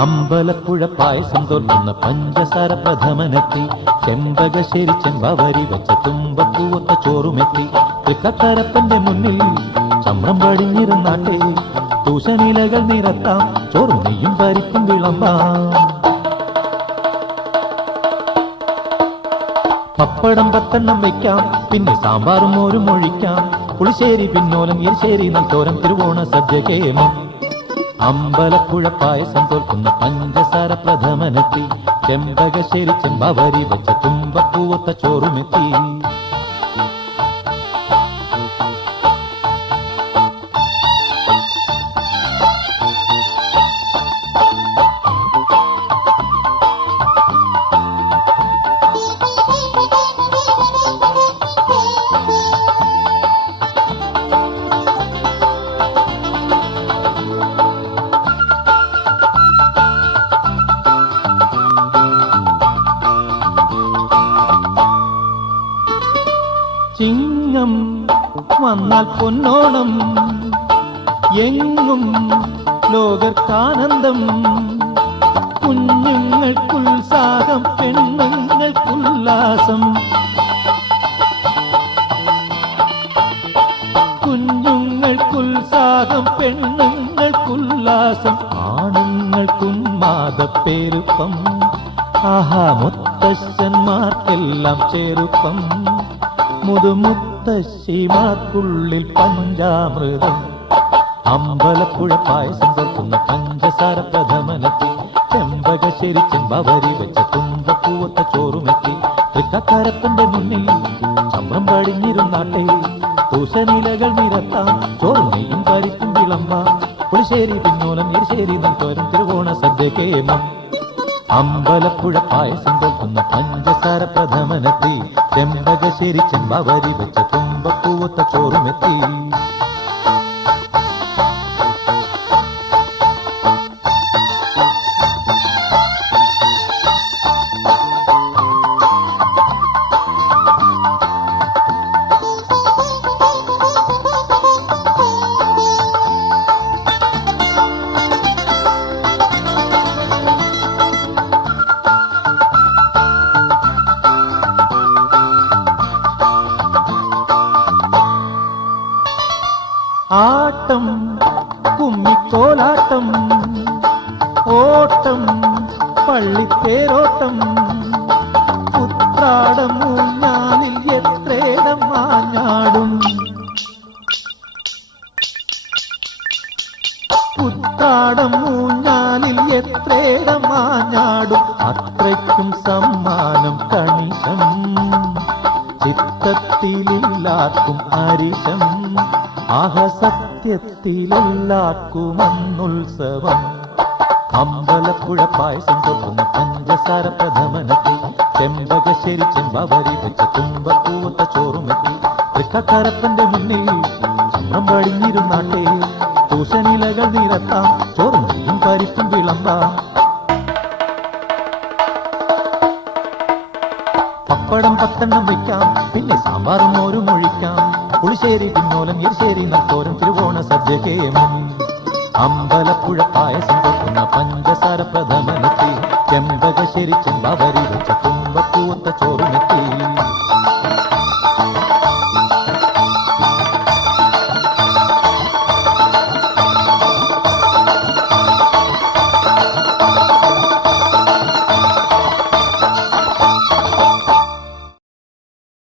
അമ്പലപ്പുഴ പായസം തോൽക്കുന്ന പഞ്ചസാര പ്രഥമനെത്തി, ചെമ്പകശ്ശേരി ചെമ്പവരി വെച്ച തുമ്പപ്പൂവൊത്ത ചോറുമെത്തി, തൃക്കക്കരപ്പന്റെ മുന്നിൽ ചമ്രം പടിഞ്ഞിരുന്നാട്ടെ, തൂശനിലകൾ നിരത്താം, ചോറും നെയ്യും പരിപ്പും വിളമ്പാം. പപ്പടം 10 വയ്ക്കാം, പിന്നെ സാമ്പാറും മോരും ഒഴിക്കാം, പുളിശ്ശേരി പിന്നോലം എരിശ്ശേരി നെൽത്തോരം തിരുവോണ സദ്യ കേമം. അമ്പലപ്പുഴ പായസം തോൽക്കുന്ന പഞ്ചസാര പ്രഥമനെത്തി, ചെമ്പകശ്ശേരി ചെമ്പവരി വെച്ച തുമ്പപ്പൂവൊത്ത ചോറുമെത്തി. ചിങ്ങം വന്നാൽ പൊന്നോണം, എങ്ങും ലോകർക്കാനന്ദം, കുഞ്ഞുങ്ങൾക്കുത്സാഹം, പെണ്ണുങ്ങൾക്കുല്ലാസം. കുഞ്ഞുങ്ങൾക്കുത്സാഹം, പെണ്ണുങ്ങൾക്കുല്ലാസം, ആണുങ്ങൾക്കും മാതപ്പെരുപ്പം. ആഹാ, മുത്തശ്ശന്മാർക്കെല്ലാം ചെറുപ്പം, മുതുമുത്തശ്ശിമാർക്കുള്ളിൽ പഞ്ചാമൃതം. അമ്പലപ്പുഴ പായസം തോൽക്കുന്ന പഞ്ചസാര പ്രഥമനെത്തി, ചെമ്പകശ്ശേരി ചെമ്പവരി വെച്ച തുമ്പപ്പൂവൊത്ത ചോറുമെത്തി, തൃക്കക്കരപ്പന്റെ മുന്നിൽ ചമ്രം പടിഞ്ഞിരുന്നാട്ടെ, തൂശനിലകൾ നിരത്താം, ചോറും നെയ്യും പരിപ്പും വിളമ്പാം, പുളിശ്ശേരി പിന്നോലം എരിശ്ശേരി നെൽത്തോരം തിരുവോണ സദ്യ കേമം. അമ്പലപ്പുഴ പായസം തോൽക്കുന്ന പഞ്ചസാര പ്രഥമനെത്തി, ചെമ്പകശ്ശേരി ചെമ്പവരി വെച്ച തുമ്പപ്പൂവൊത്ത ചോറുമെത്തി. ആട്ടം കുമ്മിക്കോലാട്ടം, ഓട്ടം പള്ളിത്തേരോട്ടം, ഉത്രാടം ഊഞ്ഞാലിൽ എത്രേടം മാഞ്ഞാടും, ഉത്രാടം ഊഞ്ഞാലിൽ എത്രേടം മാഞ്ഞാടും, അത്രയ്ക്കും സമ്മാനം കണിശം, ചിത്തത്തിലെല്ലാവർക്കും അരിശം, ആഹ സത്യത്തിലെല്ലാവർക്കും അന്നുത്സവം. അമ്പലപ്പുഴ പായസം തോൽക്കുന്ന പഞ്ചസാര പ്രഥമനെത്തി, ചെമ്പകശ്ശേരി ചെമ്പവരി വെച്ച തുമ്പപ്പൂവൊത്ത ചോറുമെത്തി, തൃക്കക്കരപ്പന്റെ മുന്നിൽ ചമ്രം പടിഞ്ഞിരുന്നാട്ടെ, തൂശനിലകൾ നിരത്താം, ചോറും നെയ്യും പരിപ്പും വിളമ്പാം. പപ്പടം 10 വയ്ക്കാം, പിന്നെ സാമ്പാറും മോരും ഒഴിക്കാം, പുളിശ്ശേരി പിന്നോലം എരിശ്ശേരി നെൽത്തോരം തിരുവോണ സദ്യ കേമം. അമ്പലപ്പുഴ പായസം തോൽക്കുന്ന പഞ്ചസാര പ്രഥമനെത്തി, ചെമ്പകശ്ശേരി ചെമ്പവരി വെച്ച തുമ്പപ്പൂവൊത്ത ചോറുമെത്തി.